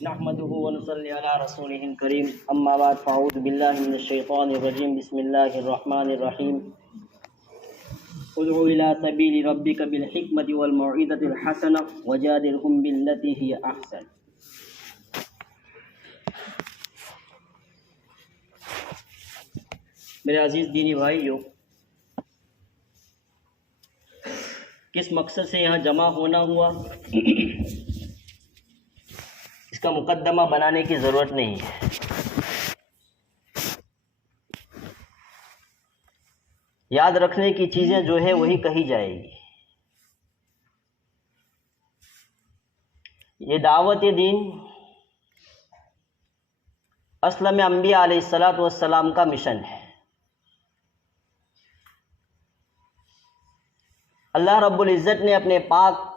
نحمده ونصلي على رسوله الكريم اما بعد فاعوذ بالله من الشيطان الرجيم بسم الله الرحمن الرحيم ادع الى سبيل ربك بالحكمة والموعظة الحسنة وجادلهم بالتي هي احسن۔ میرے عزیز دینی بھائیو، کس مقصد سے یہاں جمع ہونا ہوا اس کا مقدمہ بنانے کی ضرورت نہیں ہے۔ یاد رکھنے کی چیزیں جو ہے وہی کہی جائے گی۔ یہ دعوت دین اصل میں انبیاء علیہ السلام کا مشن ہے۔ اللہ رب العزت نے اپنے پاک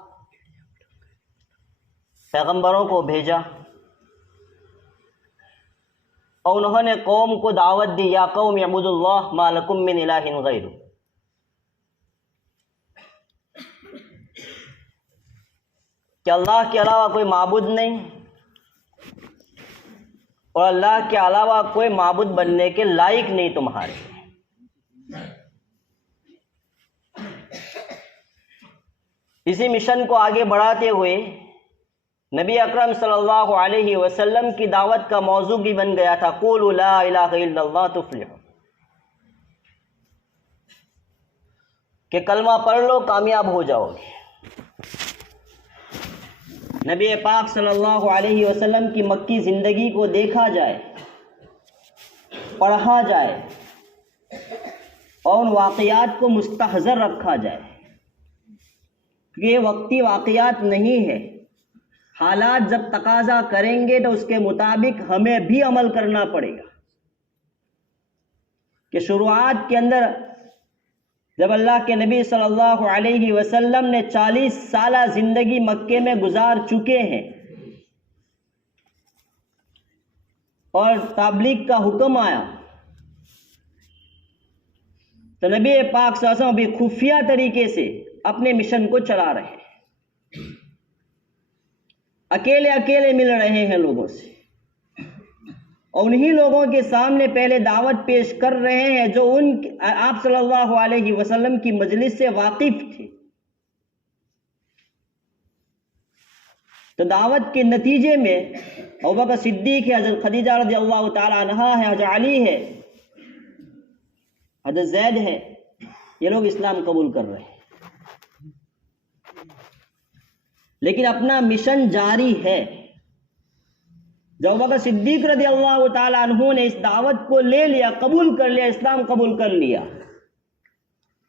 پیغمبروں کو بھیجا اور انہوں نے قوم کو دعوت دی، یا قوم اعبدوا اللہ ما لکم من الہ غیرہ، کہ اللہ کے علاوہ کوئی معبود نہیں اور اللہ کے علاوہ کوئی معبود بننے کے لائق نہیں تمہارے۔ اسی مشن کو آگے بڑھاتے ہوئے نبی اکرم صلی اللہ علیہ وسلم کی دعوت کا موضوع بھی بن گیا تھا قولوا لا الہ الا اللہ تفلحوا، کہ کلمہ پڑھ لو کامیاب ہو جاؤ گے۔ نبی پاک صلی اللہ علیہ وسلم کی مکی زندگی کو دیکھا جائے، پڑھا جائے اور ان واقعات کو مستحضر رکھا جائے، کہ یہ وقتی واقعات نہیں ہے، حالات جب تقاضا کریں گے تو اس کے مطابق ہمیں بھی عمل کرنا پڑے گا۔ کہ شروعات کے اندر جب اللہ کے نبی صلی اللہ علیہ وسلم نے 40 سالہ زندگی مکے میں گزار چکے ہیں اور تبلیغ کا حکم آیا، تو نبی پاک صلی اللہ علیہ وسلم ابھی خفیہ طریقے سے اپنے مشن کو چلا رہے ہیں، اکیلے مل رہے ہیں لوگوں سے، اور انہی لوگوں کے سامنے پہلے دعوت پیش کر رہے ہیں جو آپ صلی اللہ علیہ وسلم کی مجلس سے واقف تھے۔ تو دعوت کے نتیجے میں ابوبکر صدیق ہے، حضرت خدیجہ رضی اللہ تعالی عنہا ہے، حضرت علی ہے، حضرت زید ہے، یہ لوگ اسلام قبول کر رہے ہیں، لیکن اپنا مشن جاری ہے۔ جب ابوبکر صدیق رضی اللہ تعالی عنہ نے اس دعوت کو لے لیا، قبول کر لیا، اسلام قبول کر لیا،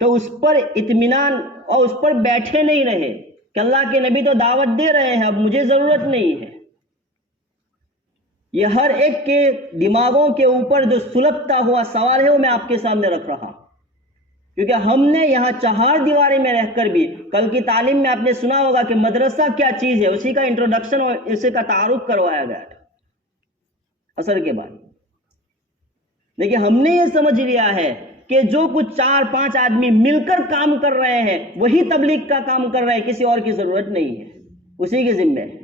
تو اس پر اطمینان اور اس پر بیٹھے نہیں رہے کہ اللہ کے نبی تو دعوت دے رہے ہیں، اب مجھے ضرورت نہیں ہے۔ یہ ہر ایک کے دماغوں کے اوپر جو سلگتا ہوا سوال ہے وہ میں آپ کے سامنے رکھ رہا ہوں، کیونکہ ہم نے یہاں 4 دیواری میں رہ کر بھی کل کی تعلیم میں آپ نے سنا ہوگا کہ مدرسہ کیا چیز ہے، اسی کا انٹروڈکشن اور اسی کا تعارف کروایا گیا تھا عصر کے بعد۔ دیکھیں، ہم نے یہ سمجھ لیا ہے کہ جو کچھ 4-5 آدمی مل کر کام کر رہے ہیں وہی تبلیغ کا کام کر رہے ہیں، کسی اور کی ضرورت نہیں ہے، اسی کے ذمہ ہے۔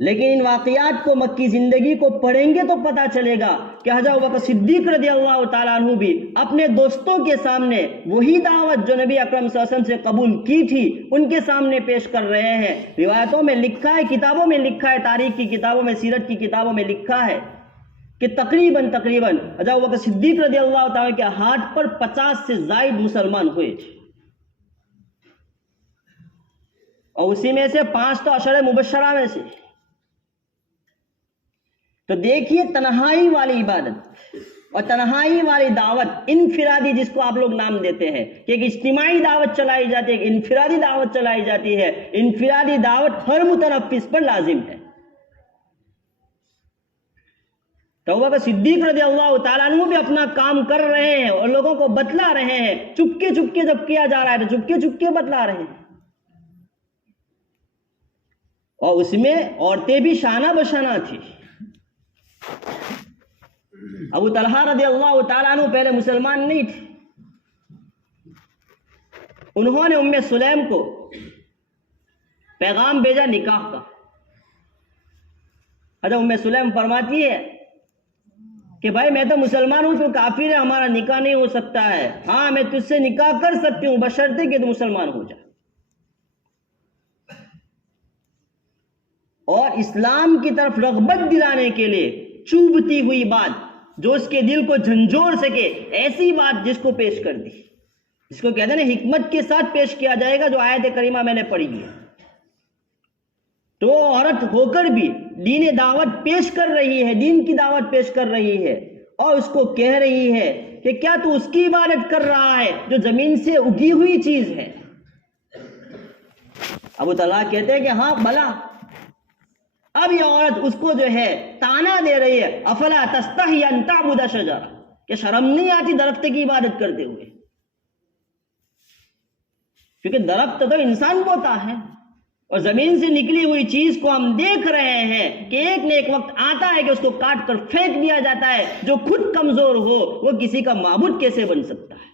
لیکن ان واقعات کو، مکی زندگی کو پڑھیں گے تو پتا چلے گا کہ حضرت ابوبکر صدیق رضی اللہ تعالیٰ عنہ بھی اپنے دوستوں کے سامنے وہی دعوت جو نبی اکرم صلی اللہ علیہ وسلم سے قبول کی تھی ان کے سامنے پیش کر رہے ہیں۔ روایتوں میں لکھا ہے، کتابوں میں لکھا ہے، تاریخ کی کتابوں میں، سیرت کی کتابوں میں لکھا ہے کہ تقریباً حضرت ابوبکر صدیق رضی اللہ تعالیٰ کے ہاتھ پر 50 سے زائد مسلمان ہوئے تھے، اور اسی میں سے 5 تو عشرہ مبشرہ میں سے۔ تو دیکھیے، تنہائی والی عبادت اور تنہائی والی دعوت، انفرادی جس کو آپ لوگ نام دیتے ہیں کہ ایک اجتماعی دعوت چلائی جاتی ہے، ایک انفرادی دعوت چلائی جاتی ہے، انفرادی دعوت ہر متنفس پر لازم ہے۔ تو ابوبکر صدیق رضی اللہ تعالیٰ عنہ بھی اپنا کام کر رہے ہیں اور لوگوں کو بتلا رہے ہیں، چپکے چپکے جب کیا جا رہا ہے تو چپکے چپکے بتلا رہے ہیں، اور اس میں عورتیں بھی شانہ بشانہ تھی۔ ابو طلحہ رضی اللہ تعالیٰ عنہ پہلے مسلمان نہیں تھے، انہوں نے ام سلیم کو پیغام بھیجا نکاح کا، حضرت ام سلیم فرماتی ہے کہ بھائی میں تو مسلمان ہوں، تو کافر ہے، ہمارا نکاح نہیں ہو سکتا ہے. ہاں میں تجھ سے نکاح کر سکتی ہوں بشرطے کہ تو مسلمان ہو جا. اور اسلام کی طرف رغبت دلانے کے لیے چوبتی ہوئی بات جو اس کے دل کو جھنجھوڑ سکے، ایسی بات جس کو پیش کر دی، جس کو کہتے ہیں نا حکمت کے ساتھ پیش کیا جائے گا، جو آیت کریمہ میں نے پڑھی ہے. تو عورت ہو کر بھی دین دعوت پیش کر رہی ہے، دین کی دعوت پیش کر رہی ہے، اور اس کو کہہ رہی ہے کہ کیا تو اس کی عبادت کر رہا ہے جو زمین سے اگی ہوئی چیز ہے. ابو طلحہ کہتے ہیں کہ ہاں بھلا. اب یہ عورت اس کو جو ہے تانا دے رہی ہے، افلا تستحی ان تعبد شجرہ، کہ شرم نہیں آتی درخت کی عبادت کرتے ہوئے، کیونکہ درخت تو انسان بوتا ہے، اور زمین سے نکلی ہوئی چیز کو ہم دیکھ رہے ہیں کہ ایک نہ ایک وقت آتا ہے کہ اس کو کاٹ کر پھینک دیا جاتا ہے. جو خود کمزور ہو وہ کسی کا معبود کیسے بن سکتا ہے؟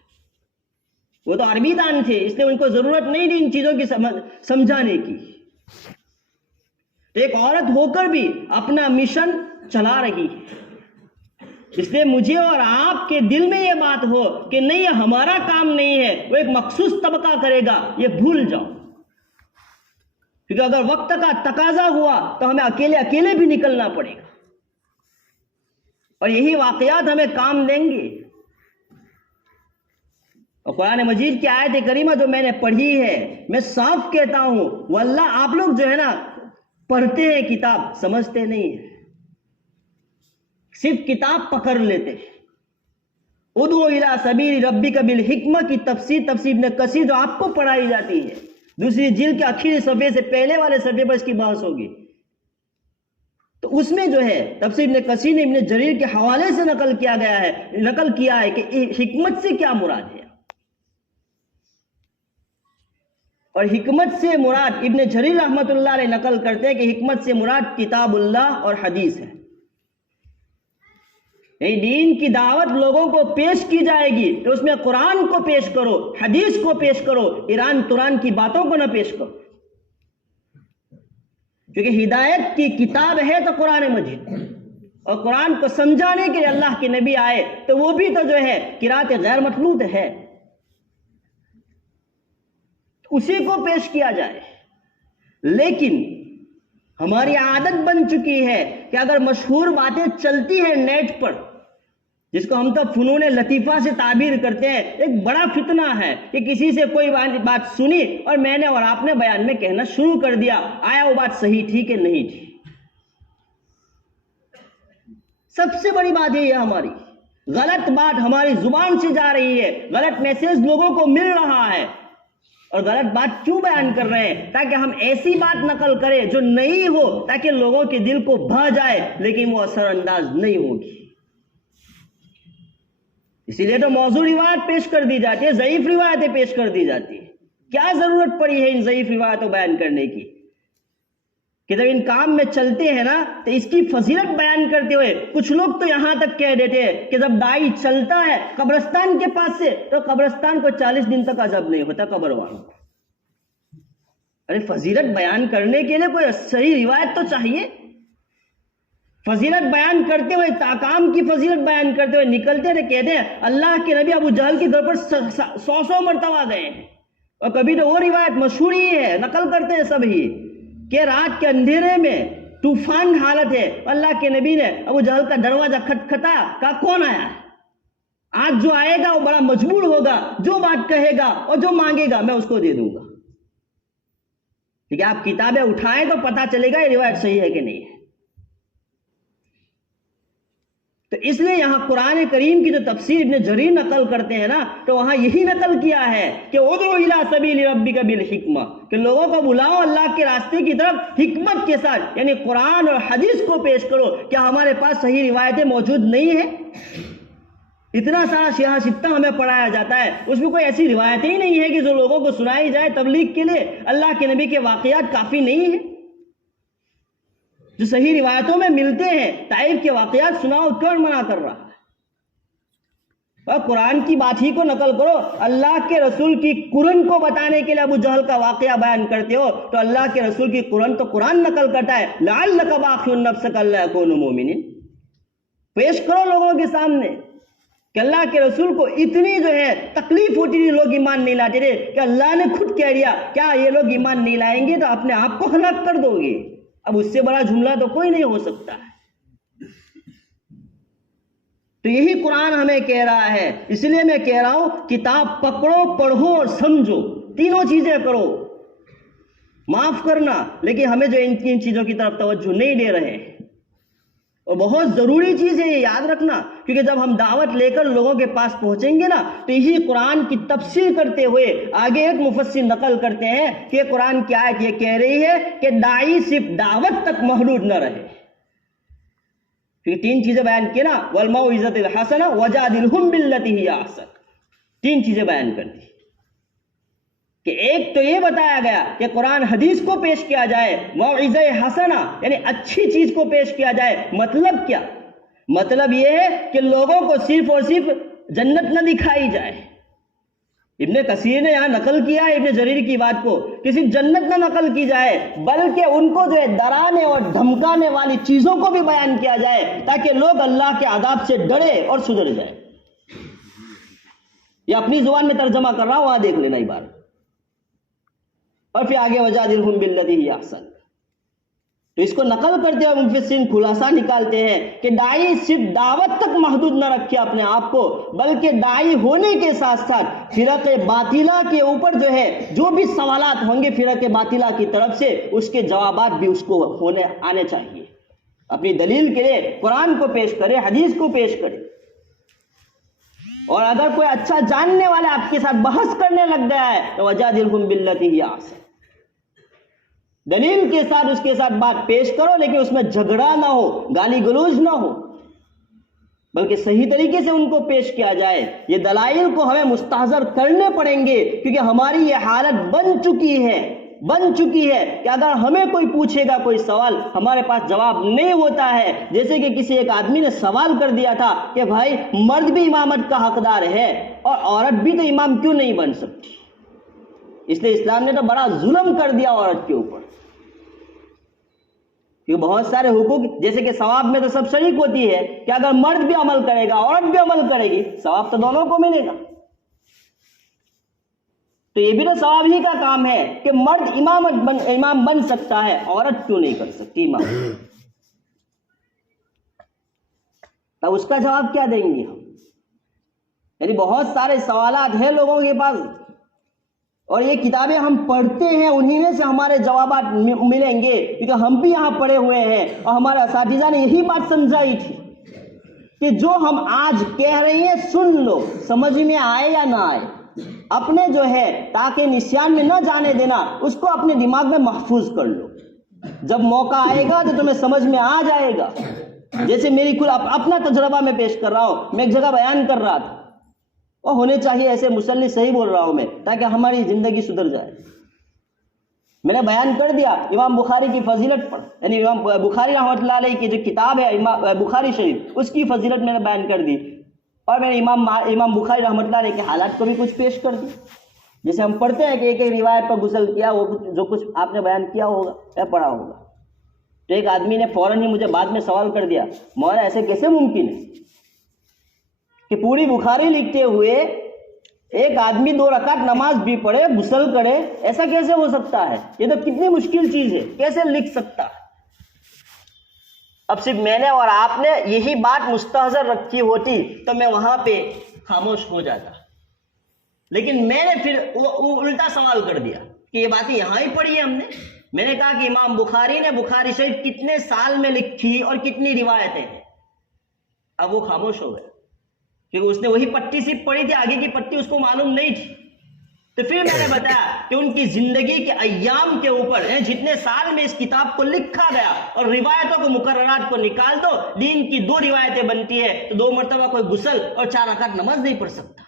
وہ تو عربی دان تھے، اس لیے ان کو ضرورت نہیں تھی ان چیزوں کی سمجھانے کی. تو ایک عورت ہو کر بھی اپنا مشن چلا رہی ہے. اس لیے مجھے اور آپ کے دل میں یہ بات ہو کہ نہیں یہ ہمارا کام نہیں ہے، وہ ایک مخصوص طبقہ کرے گا، یہ بھول جاؤ. کیونکہ اگر وقت کا تقاضا ہوا تو ہمیں اکیلے اکیلے بھی نکلنا پڑے گا، اور یہی واقعات ہمیں کام دیں گے. اور قرآن مجید کی آیت کریمہ جو میں نے پڑھی ہے، میں صاف کہتا ہوں واللہ آپ لوگ جو ہے نا پڑھتے ہیں کتاب، سمجھتے نہیں ہیں، صرف کتاب پکڑ لیتے ہیں. ادعو الی سبیل ربک بالحکمہ کی تفسیر ابن کثیر جو آپ کو پڑھائی جاتی ہے، دوسری جلد کے آخری صفحے سے پہلے والے صفحے پر اس کی بحث ہوگی. تو اس میں جو ہے تفسیر ابن کثیر نے ابن جریر کے حوالے سے نقل کیا ہے کہ حکمت سے کیا مراد ہے. اور حکمت سے مراد ابن جریر رحمت اللہ علیہ نقل کرتے ہیں کہ حکمت سے مراد کتاب اللہ اور حدیث ہے. دین کی دعوت لوگوں کو پیش کی جائے گی تو اس میں قرآن کو پیش کرو، حدیث کو پیش کرو، ایران تران کی باتوں کو نہ پیش کرو. کیونکہ ہدایت کی کتاب ہے تو قرآن مجید، اور قرآن کو سمجھانے کے لیے اللہ کے نبی آئے تو وہ بھی تو جو ہے قرات غیر مطلوب ہے، اسی کو پیش کیا جائے. لیکن ہماری عادت بن چکی ہے کہ اگر مشہور باتیں چلتی ہیں نیٹ پر، جس کو ہم تو فنون لطیفہ سے تعبیر کرتے ہیں، ایک بڑا فتنہ ہے کہ کسی سے کوئی بات سنی اور میں نے اور آپ نے بیان میں کہنا شروع کر دیا، آیا وہ بات صحیح تھی کہ نہیں تھی. سب سے بڑی بات یہ ہے ہماری غلط بات ہماری زبان سے جا رہی ہے، غلط میسج لوگوں کو مل رہا ہے. اور غلط بات کیوں بیان کر رہے ہیں؟ تاکہ ہم ایسی بات نقل کریں جو نہیں ہو، تاکہ لوگوں کے دل کو بھا جائے، لیکن وہ اثر انداز نہیں ہوگی. اسی لیے تو موضوع روایت پیش کر دی جاتی ہے، ضعیف روایتیں پیش کر دی جاتی ہیں. کیا ضرورت پڑی ہے ان ضعیف روایتوں بیان کرنے کی؟ کہ جب ان کام میں چلتے ہیں نا تو اس کی فضیلت بیان کرتے ہوئے کچھ لوگ تو یہاں تک کہہ دیتے ہیں کہ جب دائی چلتا ہے قبرستان کے پاس سے تو قبرستان کو 40 دن تک عذاب نہیں ہوتا قبر والوں کو. ارے فضیلت بیان کرنے کے لیے کوئی صحیح روایت تو چاہیے. فضیلت بیان کرتے ہوئے، تاکام کی فضیلت بیان کرتے ہوئے نکلتے تھے، کہتے ہیں اللہ کے نبی ابو جہل کے گھر پر 100 مرتبہ گئے ہیں. اور کبھی تو وہ روایت مشہور ہی ہے، نقل کرتے ہیں سب ہی، کہ رات کے اندھیرے میں طوفان حالت ہے، اللہ کے نبی نے ابو جہل کا دروازہ کھٹکھٹایا، کہا کون آیا ہے؟ آج جو آئے گا وہ بڑا مجبور ہوگا، جو بات کہے گا اور جو مانگے گا میں اس کو دے دوں گا. ٹھیک ہے، آپ کتابیں اٹھائیں تو پتا چلے گا یہ روایت صحیح ہے کہ نہیں ہے. تو اس لیے یہاں قرآن کریم کی جو تفسیر ابن جریر نقل کرتے ہیں نا، تو وہاں یہی نقل کیا ہے کہ ادعو الی سبیل ربک بالحکمہ، کہ لوگوں کو بلاؤ اللہ کے راستے کی طرف حکمت کے ساتھ، یعنی قرآن اور حدیث کو پیش کرو. کیا ہمارے پاس صحیح روایتیں موجود نہیں ہیں؟ اتنا سارا سیاہ ستہ ہمیں پڑھایا جاتا ہے، اس میں کوئی ایسی روایتیں ہی نہیں ہے کہ جو لوگوں کو سنائی جائے تبلیغ کے لیے. اللہ کے نبی کے واقعات کافی نہیں ہیں جو صحیح روایتوں میں ملتے ہیں؟ طائف کے واقعات سناؤ، کون منع کر رہا ہے؟ اور قرآن کی بات ہی کو نقل کرو. اللہ کے رسول کی قرآن کو بتانے کے لیے ابو جہل کا واقعہ بیان کرتے ہو تو اللہ کے رسول کی قرآن تو قرآن نقل کرتا ہے. لعلک باخع نفسک الا یکونوا مؤمنین. پیش کرو لوگوں کے سامنے کہ اللہ کے رسول کو اتنی جو ہے تکلیف ہوتی تھی, لوگ ایمان نہیں لاتے تھے, کہ اللہ نے خود کہہ دیا کیا یہ لوگ ایمان نہیں لائیں گے تو اپنے آپ کو ہلاک کر دو گے. اب اس سے بڑا جملہ تو کوئی نہیں ہو سکتا ہے. تو یہی قرآن ہمیں کہہ رہا ہے. اس لیے میں کہہ رہا ہوں کتاب پکڑو, پڑھو اور سمجھو, تینوں چیزیں کرو. معاف کرنا, لیکن ہمیں جو ان تین چیزوں کی طرف توجہ نہیں دے رہے ہیں, اور بہت ضروری چیز ہے یہ یاد رکھنا, کیونکہ جب ہم دعوت لے کر لوگوں کے پاس پہنچیں گے نا تو یہی قرآن کی تفسیر کرتے ہوئے آگے ایک مفسر نقل کرتے ہیں کہ قرآن کی آیت یہ کہہ رہی ہے کہ داعی صرف دعوت تک محدود نہ رہے. کیونکہ تین چیزیں بیان کی نا, والموعظۃ الحسنہ وجادلہم باللتی ہی احسن. تین چیزیں بیان کر دی کہ ایک تو یہ بتایا گیا کہ قرآن حدیث کو پیش کیا جائے, موعظہ حسنہ یعنی اچھی چیز کو پیش کیا جائے. مطلب کیا؟ مطلب یہ ہے کہ لوگوں کو صرف اور صرف جنت نہ دکھائی جائے. ابن کثیر نے یہاں نقل کیا ہے ابن جریر کی بات کو کہ صرف جنت نہ نقل کی جائے بلکہ ان کو جو ہے ڈرانے اور دھمکانے والی چیزوں کو بھی بیان کیا جائے تاکہ لوگ اللہ کے عذاب سے ڈرے اور سدھر جائے. یہ اپنی زبان میں ترجمہ کر رہا ہوں, وہاں دیکھ لینا ایک بار. اور پھر آگے وجادلہم باللتی ہی احسن. تو اس کو نقل کرتے ہوئے مفسرین خلاصہ نکالتے ہیں کہ داعی صرف دعوت تک محدود نہ رکھے اپنے آپ کو, بلکہ داعی ہونے کے ساتھ ساتھ فرق باطلہ کے اوپر جو ہے جو بھی سوالات ہوں گے فرق باطلہ کی طرف سے اس کے جوابات بھی اس کو آنے چاہیے. اپنی دلیل کے لیے قرآن کو پیش کرے, حدیث کو پیش کرے. اور اگر کوئی اچھا جاننے والا آپ کے ساتھ بحث کرنے لگ گیا ہے تو وجادلہم باللتی ہی احسن, دلیل کے ساتھ اس کے ساتھ بات پیش کرو, لیکن اس میں جھگڑا نہ ہو, گالی گلوچ نہ ہو, بلکہ صحیح طریقے سے ان کو پیش کیا جائے. یہ دلائل کو ہمیں مستحضر کرنے پڑیں گے کیونکہ ہماری یہ حالت بن چکی ہے کہ اگر ہمیں کوئی پوچھے گا کوئی سوال ہمارے پاس جواب نہیں ہوتا ہے. جیسے کہ کسی ایک آدمی نے سوال کر دیا تھا کہ بھائی مرد بھی امامت کا حقدار ہے اور عورت بھی تو امام کیوں نہیں بن سکتی. اس لیے اسلام نے تو بڑا ظلم کر دیا عورت کے اوپر, کیونکہ بہت سارے حقوق جیسے کہ ثواب میں تو سب شریک ہوتی ہے کہ اگر مرد بھی عمل کرے گا عورت بھی عمل کرے گی ثواب تو دونوں کو ملے گا. تو یہ بھی تو ثواب ہی کا کام ہے کہ مرد امام بن سکتا ہے, عورت کیوں نہیں کر سکتی امام. تب اس کا جواب کیا دیں گے ہم؟ یعنی بہت سارے سوالات ہیں لوگوں کے پاس اور یہ کتابیں ہم پڑھتے ہیں, انہی میں سے ہمارے جوابات ملیں گے کیونکہ ہم بھی یہاں پڑھے ہوئے ہیں اور ہمارے اساتذہ نے یہی بات سمجھائی تھی کہ جو ہم آج کہہ رہے ہیں سن لو, سمجھ میں آئے یا نہ آئے, اپنے جو ہے تاکہ نسیان میں نہ جانے دینا, اس کو اپنے دماغ میں محفوظ کر لو. جب موقع آئے گا تو تمہیں سمجھ میں آ جائے گا. جیسے میری خود اپنا تجربہ میں پیش کر رہا ہوں, میں ایک جگہ بیان کر رہا تھا اور ہونے چاہیے ایسے مسلح صحیح بول رہا ہوں میں تاکہ ہماری زندگی سدھر جائے. میں نے بیان کر دیا امام بخاری کی فضیلت پر, یعنی امام بخاری رحمۃ اللہ علیہ کی جو کتاب ہے بخاری شریف اس کی فضیلت میں نے بیان کر دی, اور میں نے امام بخاری رحمۃ اللہ علیہ کے حالات کو بھی کچھ پیش کر دی. جیسے ہم پڑھتے ہیں کہ ایک روایت پر غسل کیا, وہ جو کچھ آپ نے بیان کیا ہوگا یا پڑھا ہوگا. تو ایک آدمی نے فوراً ہی مجھے بعد میں سوال کر دیا, مولانا ایسے کیسے ممکن ہے کہ پوری بخاری لکھتے ہوئے ایک آدمی 2 رکعت نماز بھی پڑھے غسل کرے, ایسا کیسے ہو سکتا ہے؟ یہ تو کتنی مشکل چیز ہے, کیسے لکھ سکتا ہے؟ اب صرف میں نے اور آپ نے یہی بات مستحضر رکھی ہوتی تو میں وہاں پہ خاموش ہو جاتا, لیکن میں نے پھر الٹا سوال کر دیا کہ یہ باتیں یہاں ہی پڑھی ہے ہم نے. میں نے کہا کہ امام بخاری نے بخاری شریف کتنے سال میں لکھی اور کتنی روایتیں ہیں. اب وہ خاموش ہو گئے کیونکہ اس نے وہی پٹی صرف پڑھی تھی, آگے کی پٹی اس کو معلوم نہیں تھی. تو پھر میں نے بتایا کہ ان کی زندگی کے ایام کے اوپر جتنے سال میں اس کتاب کو لکھا گیا اور روایتوں کو مقررات کو نکال دو, دین کی 2 روایتیں بنتی ہے تو 2 مرتبہ کوئی غسل اور 4 رکعت نماز نہیں پڑھ سکتا.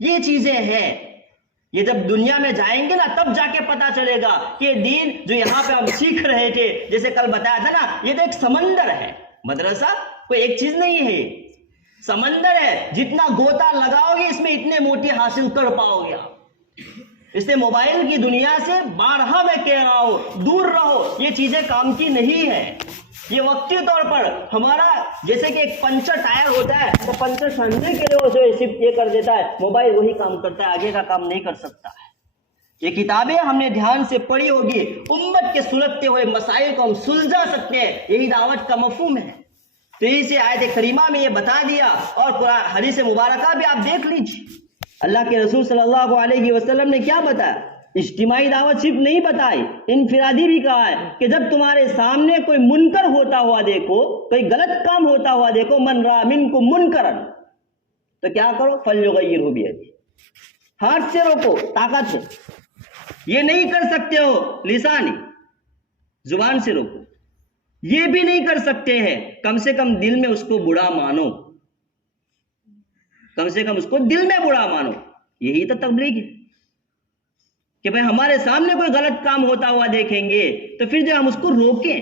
یہ چیزیں ہیں, یہ جب دنیا میں جائیں گے نا تب جا کے پتا چلے گا کہ یہ دین جو یہاں پہ ہم سیکھ رہے تھے, جیسے کل بتایا تھا نا, یہ تو ایک سمندر ہے. مدرسہ کوئی ایک چیز نہیں ہے, سمندر ہے، جتنا گوتا لگاؤ گے اس میں اتنے موٹی حاصل کر پاؤ گے آپ۔ اس لیے موبائل کی دنیا سے بارہا میں کہہ رہا ہوں دور رہو، یہ چیزیں کام کی نہیں ہے۔ یہ وقتی طور پر ہمارا جیسے کہ ایک پنچر ٹائر ہوتا ہے تو پنچر سننے کے لیے جو صرف یہ کر دیتا ہے، موبائل وہی کام کرتا ہے، آگے کا کام نہیں کر سکتا ہے۔ یہ کتابیں ہم نے دھیان سے پڑھی ہوگی، امت کے سلجھتے ہوئے مسائل کو ہم سلجھا سکتے ہیں، یہی دعوت کا مفہوم ہے۔ تو اسی آیت کریمہ میں یہ بتا دیا، اور قرآن حدیث مبارکہ بھی آپ دیکھ لیجیے، اللہ کے رسول صلی اللہ علیہ وسلم نے کیا بتایا؟ اجتماعی دعوت صرف نہیں بتائی، انفرادی بھی کہا ہے کہ جب تمہارے سامنے کوئی منکر ہوتا ہوا دیکھو، کوئی غلط کام ہوتا ہوا دیکھو، من را منکم منکرا، تو کیا کرو؟ فلیغیرہ بیدہ، ہاتھ سے روکو، طاقت سے۔ یہ نہیں کر سکتے ہو لسانی، زبان سے روکو، یہ بھی نہیں کر سکتے ہیں، کم سے کم دل میں اس کو برا مانو، کم سے کم اس کو دل میں برا مانو۔ یہی تو تبلیغ ہے کہ بھئی ہمارے سامنے کوئی غلط کام ہوتا ہوا دیکھیں گے تو پھر جو ہم اس کو روکیں،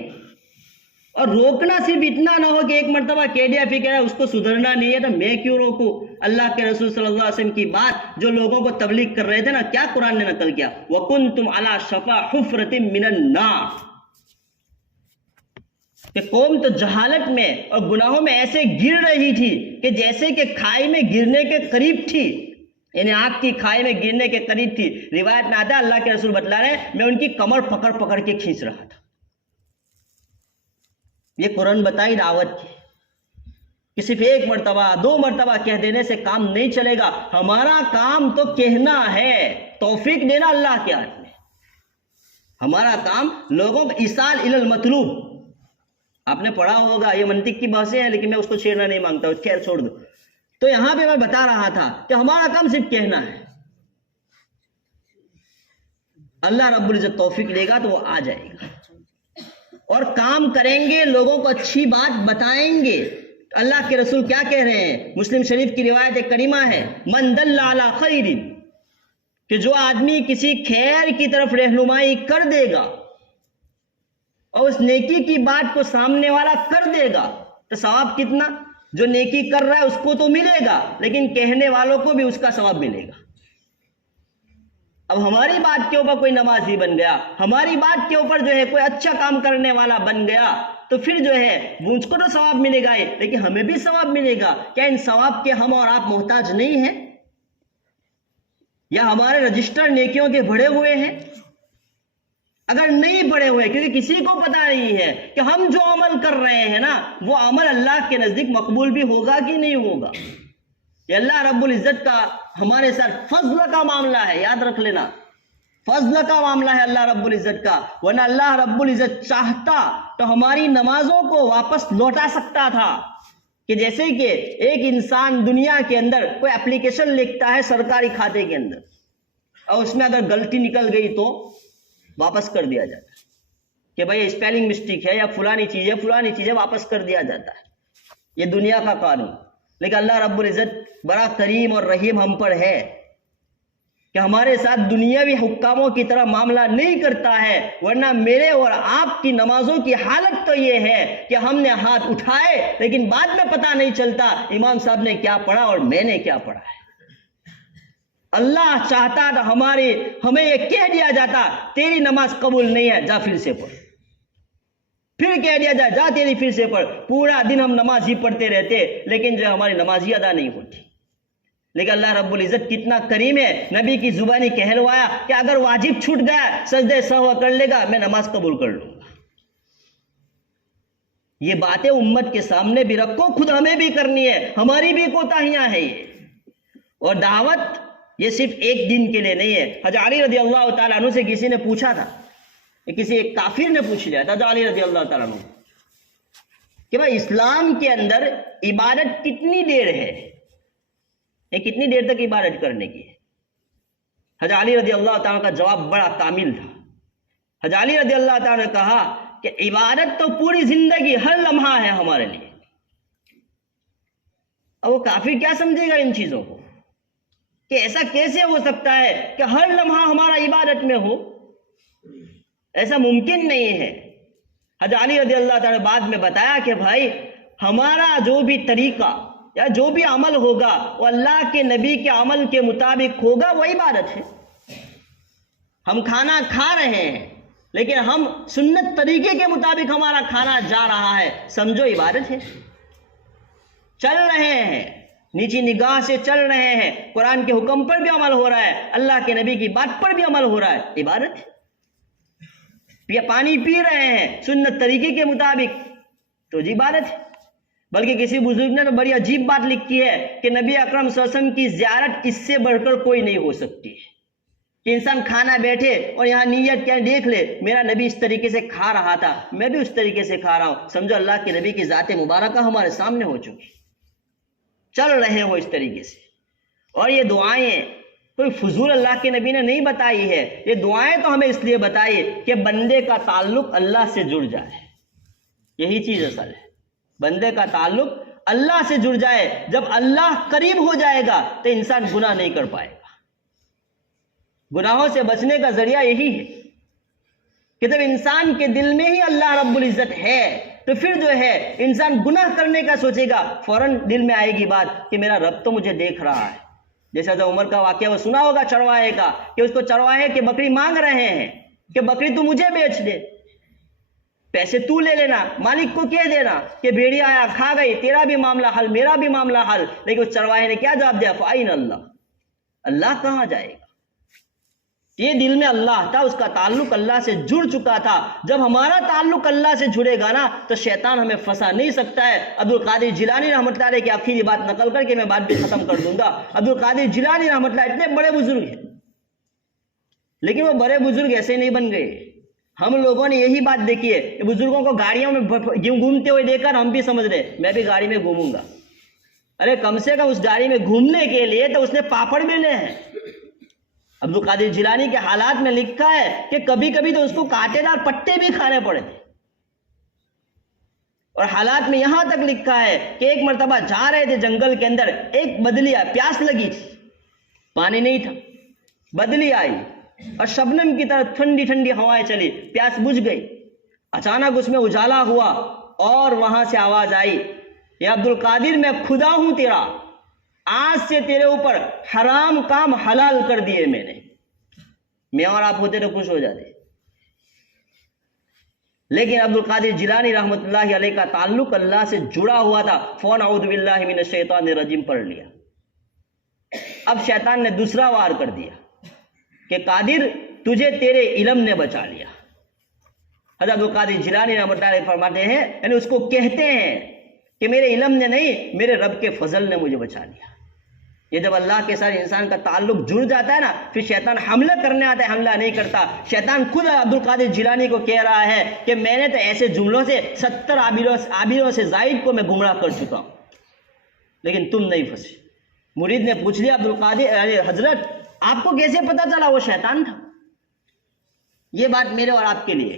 اور روکنا صرف اتنا نہ ہو کہ ایک مرتبہ کہہ دیا پھر کہہ رہا ہے اس کو سدھرنا نہیں ہے تو میں کیوں روکوں۔ اللہ کے رسول صلی اللہ علیہ وسلم کی بات جو لوگوں کو تبلیغ کر رہے تھے نا، کیا قرآن نے نقل کیا؟ وَكُنْتُمْ عَلَى شَفَا حُفْرَةٍ مِّنَ النَّارِ، کہ قوم تو جہالت میں اور گناہوں میں ایسے گر رہی تھی کہ جیسے کہ کھائی میں گرنے کے قریب تھی، یعنی آگ کی کھائی میں گرنے کے قریب تھی۔ روایت میں آتا ہے اللہ کے رسول بتلا رہے ہیں میں ان کی کمر پکڑ پکڑ کے کھینچ رہا تھا۔ یہ قرآن بتائی دعوت کی کہ صرف ایک مرتبہ دو مرتبہ کہہ دینے سے کام نہیں چلے گا، ہمارا کام تو کہنا ہے، توفیق دینا اللہ کے ہاتھ میں۔ ہمارا کام لوگوں کو ایصال الی المطلوب، آپ نے پڑھا ہوگا، یہ منطق کی بحثیں ہیں لیکن میں اس کو چھیڑنا نہیں مانگتا ہوں، خیر چھوڑ دو۔ تو یہاں پہ میں بتا رہا تھا کہ ہمارا کام صرف کہنا ہے، اللہ رب العزت توفیق دے گا تو وہ آ جائے گا، اور کام کریں گے، لوگوں کو اچھی بات بتائیں گے۔ اللہ کے رسول کیا کہہ رہے ہیں؟ مسلم شریف کی روایت کریمہ ہے، من دل علی خیر، کہ جو آدمی کسی خیر کی طرف رہنمائی کر دے گا اور اس نیکی کی بات کو سامنے والا کر دے گا تو ثواب کتنا؟ جو نیکی کر رہا ہے اس کو تو ملے گا، لیکن کہنے والوں کو بھی اس کا ثواب ملے گا۔ اب ہماری بات کے اوپر کوئی نمازی بن گیا، ہماری بات کے اوپر جو ہے کوئی اچھا کام کرنے والا بن گیا تو پھر جو ہے مجھ کو تو ثواب ملے گا، لیکن ہمیں بھی ثواب ملے گا۔ کیا ان ثواب کے ہم اور آپ محتاج نہیں ہیں؟ یا ہمارے رجسٹر نیکیوں کے بڑھے ہوئے ہیں؟ اگر نہیں بڑھے ہوئے، کیونکہ کسی کو پتا نہیں ہے کہ ہم جو عمل کر رہے ہیں نا وہ عمل اللہ کے نزدیک مقبول بھی ہوگا کہ نہیں ہوگا۔ یہ اللہ رب العزت کا ہمارے ساتھ فضل کا معاملہ ہے، یاد رکھ لینا، فضل کا معاملہ ہے اللہ رب العزت کا، ورنہ اللہ رب العزت چاہتا تو ہماری نمازوں کو واپس لوٹا سکتا تھا۔ کہ جیسے کہ ایک انسان دنیا کے اندر کوئی اپلیکیشن لکھتا ہے سرکاری کھاتے کے اندر، اور اس میں اگر غلطی نکل گئی تو واپس کر دیا جاتا ہے کہ بھائی اسپیلنگ مسٹیک ہے یا فلانی چیز ہے، واپس کر دیا جاتا ہے۔ یہ دنیا کا قانون، لیکن اللہ رب العزت بڑا کریم اور رحیم ہم پر ہے کہ ہمارے ساتھ دنیاوی حکاموں کی طرح معاملہ نہیں کرتا ہے، ورنہ میرے اور آپ کی نمازوں کی حالت تو یہ ہے کہ ہم نے ہاتھ اٹھائے لیکن بعد میں پتہ نہیں چلتا امام صاحب نے کیا پڑھا اور میں نے کیا پڑھا ہے۔ اللہ چاہتا تو ہمیں یہ کہہ دیا جاتا تیری نماز قبول نہیں ہے، جا پھر سے پڑھ، پھر کہہ دیا جائے جا تیری پھر سے پڑھ، پورا دن ہم نماز ہی پڑھتے رہتے لیکن جو ہماری نماز ہی ادا نہیں ہوتی۔ لیکن اللہ رب العزت کتنا کریم ہے، نبی کی زبانی کہلوایا کہ اگر واجب چھوٹ گیا سجدہ سہو کر لے گا میں نماز قبول کر لوں گا۔ یہ باتیں امت کے سامنے بھی رکھو، خود ہمیں بھی کرنی ہے، ہماری بھی کوتاہیاں ہیں یہ۔ اور دعوت یہ صرف ایک دن کے لیے نہیں ہے۔ حضرت علی رضی اللہ تعالیٰ عنہ سے کسی نے پوچھا تھا، کسی ایک کافر نے پوچھ لیا تھا حضرت علی رضی اللہ تعالیٰ عنہ کہ بھائی اسلام کے اندر عبادت کتنی دیر ہے، یہ کتنی دیر تک عبادت کرنے کی ہے؟ حضرت علی رضی اللہ تعالیٰ کا جواب بڑا کامل تھا۔ حضرت علی رضی اللہ تعالیٰ نے کہا کہ عبادت تو پوری زندگی، ہر لمحہ ہے ہمارے لیے۔ اب وہ کافر کیا سمجھے گا ان چیزوں کو کہ ایسا کیسے ہو سکتا ہے کہ ہر لمحہ ہمارا عبادت میں ہو؟ ایسا ممکن نہیں ہے۔ حضرت علی رضی اللہ تعالیٰ نے بعد میں بتایا کہ بھائی ہمارا جو بھی طریقہ یا جو بھی عمل ہوگا وہ اللہ کے نبی کے عمل کے مطابق ہوگا، وہ عبادت ہے۔ ہم کھانا کھا رہے ہیں لیکن ہم سنت طریقے کے مطابق ہمارا کھانا جا رہا ہے، سمجھو عبادت ہے۔ چل رہے ہیں، نیچی نگاہ سے چل رہے ہیں، قرآن کے حکم پر بھی عمل ہو رہا ہے، اللہ کے نبی کی بات پر بھی عمل ہو رہا ہے، عبادت ہے۔ پانی پی رہے ہیں سنت طریقے کے مطابق تو جی عبادت ہے۔ بلکہ کسی بزرگ نے تو بڑی عجیب بات لکھی ہے کہ نبی اکرم صلی اللہ علیہ وسلم کی زیارت اس سے بڑھ کر کوئی نہیں ہو سکتی کہ انسان کھانا بیٹھے اور یہاں نیت کیا دیکھ لے، میرا نبی اس طریقے سے کھا رہا تھا، میں بھی اس طریقے سے کھا رہا ہوں، سمجھو اللہ کے نبی کی ذات مبارکہ ہمارے سامنے ہو چکی، چل رہے ہو اس طریقے سے۔ اور یہ دعائیں کوئی فضول اللہ کے نبی نے نہیں بتائی ہے، یہ دعائیں تو ہمیں اس لیے بتائی کہ بندے کا تعلق اللہ سے جڑ جائے، یہی چیز اصل ہے، بندے کا تعلق اللہ سے جڑ جائے۔ جب اللہ قریب ہو جائے گا تو انسان گناہ نہیں کر پائے گا۔ گناہوں سے بچنے کا ذریعہ یہی ہے کہ جب انسان کے دل میں ہی اللہ رب العزت ہے تو پھر جو ہے انسان گناہ کرنے کا سوچے گا، فوراً دل میں آئے گی بات کہ میرا رب تو مجھے دیکھ رہا ہے۔ جیسا جو عمر کا واقعہ وہ سنا ہوگا چرواہے کا، کہ اس کو چرواہے کہ بکری مانگ رہے ہیں کہ بکری تو مجھے بیچ دے، پیسے تو لے لینا، مالک کو کہہ دینا کہ بھیڑیا آیا کھا گئی، تیرا بھی معاملہ حل، میرا بھی معاملہ حل۔ لیکن اس چرواہے نے کیا جواب دیا؟ فَأَيْنَ اللَّهُ، اللہ کہاں جائے گا؟ یہ دل میں اللہ تھا، اس کا تعلق اللہ سے جڑ چکا تھا۔ جب ہمارا تعلق اللہ سے جڑے گا نا تو شیطان ہمیں پھنسا نہیں سکتا ہے۔ عبدالقادر جیلانی رحمۃ اللہ علیہ کی آخری بات نقل کر کے میں بات بھی ختم کر دوں گا۔ عبدالقادر جیلانی رحمۃ اللہ اتنے بڑے بزرگ ہیں لیکن وہ بڑے بزرگ ایسے نہیں بن گئے۔ ہم لوگوں نے یہی بات دیکھی ہے کہ بزرگوں کو گاڑیوں میں گھومتے ہوئے دیکھ کر ہم بھی سمجھ رہے میں بھی گاڑی میں گھوموں گا۔ ارے کم سے کم اس گاڑی میں گھومنے کے لیے تو اس نے پاپڑ بھی لے ہیں۔ عبدالقادر جیلانی کے حالات میں لکھا ہے کہ کبھی کبھی تو اس کو کانٹے دار پٹے بھی کھانے پڑے تھے، اور حالات میں یہاں تک لکھا ہے کہ ایک مرتبہ جا رہے تھے جنگل کے اندر، ایک بدلی آئی، پیاس لگی تھی، پانی نہیں تھا، بدلی آئی اور شبنم کی طرح ٹھنڈی ٹھنڈی ہوائیں چلی، پیاس بجھ گئی۔ اچانک اس میں اجالا ہوا اور وہاں سے آواز آئی، یا عبدالقادر میں خدا ہوں تیرا، آج سے تیرے اوپر حرام کام حلال کر دیے میں نے۔ میں اور آپ ہوتے تو خوش ہو جاتے، لیکن عبدالقادر جیلانی رحمۃ اللہ علیہ کا تعلق اللہ سے جڑا ہوا تھا، فون اعوذ باللہ من الشیطان الرجیم پڑھ لیا۔ اب شیطان نے دوسرا وار کر دیا کہ قادر تجھے تیرے علم نے بچا لیا۔ حضرت عبدالقادر جیلانی رحمۃ اللہ علیہ فرماتے ہیں، یعنی اس کو کہتے ہیں کہ میرے علم نے نہیں، میرے رب کے فضل نے مجھے بچا لیا۔ یہ جب اللہ کے ساتھ انسان کا تعلق جڑ جاتا ہے نا، پھر شیطان حملہ کرنے آتا ہے، حملہ نہیں کرتا۔ شیطان خود عبدالقادر جیلانی کو کہہ رہا ہے کہ میں نے تو ایسے جملوں سے 70 عابروں سے زائد کو میں گمراہ کر چکا ہوں، لیکن تم نہیں پھنسے۔ مرید نے پوچھ لیا عبدالقادر حضرت آپ کو کیسے پتا چلا وہ شیطان تھا؟ یہ بات میرے اور آپ کے لیے۔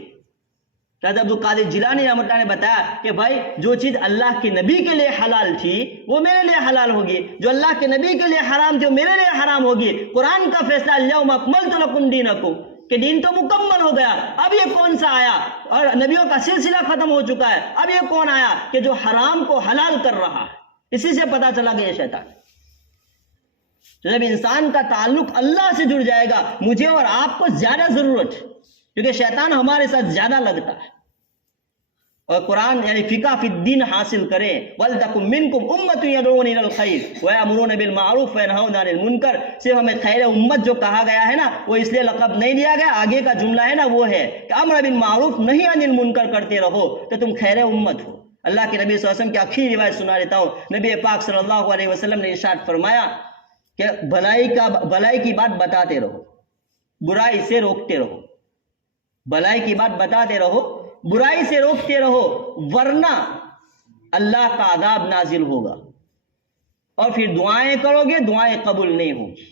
حضرت عبدالقادر جیلانی رحمۃ اللہ نے بتایا کہ بھائی جو چیز اللہ کے نبی کے لیے حلال تھی وہ میرے لیے حلال ہوگی، جو اللہ کے نبی کے لیے حرام تھی وہ میرے لیے حرام ہوگی۔ قرآن کا فیصلہ الیوم اکملت لکم دینکم کہ دین تو مکمل ہو گیا، اب یہ کون سا آیا؟ اور نبیوں کا سلسلہ ختم ہو چکا ہے، اب یہ کون آیا کہ جو حرام کو حلال کر رہا ہے؟ اسی سے پتا چلا کہ یہ شیطان۔ جب انسان کا تعلق اللہ سے جڑ جائے گا، مجھے اور آپ کو زیادہ ضرورت ہے کیونکہ شیطان ہمارے ساتھ زیادہ لگتا ہے۔ اور قرآن یعنی فقہ فی الدین حاصل کریں، وَلْتَكُمْ مِنْكُمْ أُمَّةٌ يَدْعُونَ إِلَى الْخَيْرِ وَيَأْمُرُونَ بِالْمَعْرُوفِ وَيَنْهَوْنَ عَنِ الْمُنْكَرِ۔ صرف ہمیں خیر امت جو کہا گیا ہے نا وہ اس لیے لقب نہیں دیا گیا، آگے کا جملہ ہے نا وہ ہے کہ امر بالمعروف نہی عن المنکر کرتے رہو تو تم خیر امت ہو۔ اللہ کے نبی صلی اللہ علیہ وسلم کی آخری روایت سنا دیتا ہوں۔ نبی پاک صلی اللہ علیہ وسلم نے ارشاد فرمایا کہ بھلائی کی بات بتاتے رہو، برائی سے روکتے رہو، بھلائی کی بات بتاتے رہو، برائی سے روکتے رہو، ورنہ اللہ کا عذاب نازل ہوگا اور پھر دعائیں کرو گے، دعائیں قبول نہیں ہوگی۔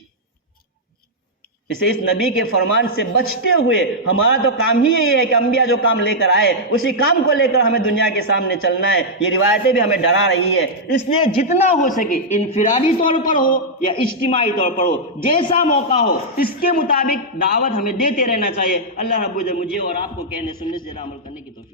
اسے اس نبی کے فرمان سے بچتے ہوئے ہمارا تو کام ہی یہی ہے کہ انبیاء جو کام لے کر آئے اسی کام کو لے کر ہمیں دنیا کے سامنے چلنا ہے۔ یہ روایتیں بھی ہمیں ڈرا رہی ہے، اس لیے جتنا ہو سکے انفرادی طور پر ہو یا اجتماعی طور پر ہو، جیسا موقع ہو اس کے مطابق دعوت ہمیں دیتے رہنا چاہیے۔ اللہ رب العزت مجھے اور آپ کو کہنے سننے سے عمل کرنے کی توفیق